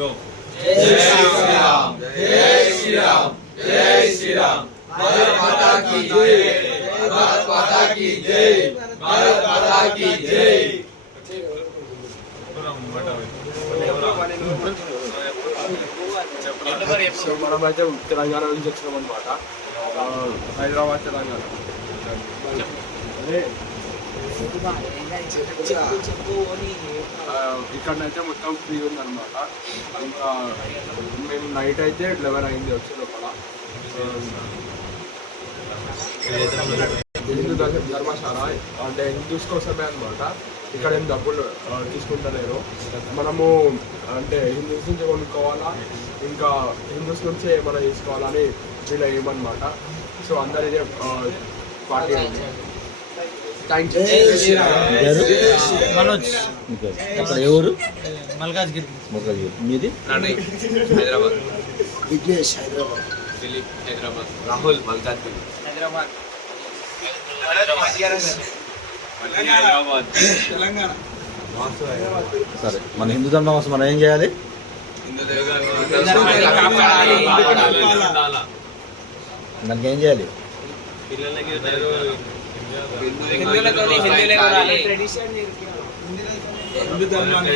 जय श्री राम, जय श्री राम, जय श्री राम। भारत माता की जय, भारत माता की जय, भारत माता की जय। మనమైతే తెలంగాణ నుంచి వచ్చినాం అనమాట, హైదరాబాద్ తెలంగాణ. ఇక్కడనైతే మొత్తం ఫ్రీ ఉందన్నమాట. ఇంకా మేము నైట్ అయితే 11 అయింది వచ్చే లోపల. హిందూ ధర్మశాల అంటే హిందూస్ కోసమే అనమాట. ఇక్కడ ఏం డబ్బులు తీసుకుంటలేరు. మనము అంటే హిందూస్ నుంచి కొనుక్కోవాలా, ఇంకా హిందూస్ నుంచే ఏమైనా తీసుకోవాలని వీళ్ళ ఏమన్నమాట. సో అందరు ఇదే పార్టీ అండి. Thank you. మనోజ్ అక్కడ ఏ ఊరు? మల్కాజ్గిరి. మీది? హైదరాబాద్. విఘ్నేష్ హైదరాబాద్. దిలీప్ హైదరాబాద్. రాహుల్ మల్కాజ్గిరి. హైదరాబాద్. తెలంగాణ. సరే, మన హిందూ ధర్మం కోసం మనం ఏం చేయాలి? దానికి ఏం చేయాలి? హిందూ ధర్మాన్ని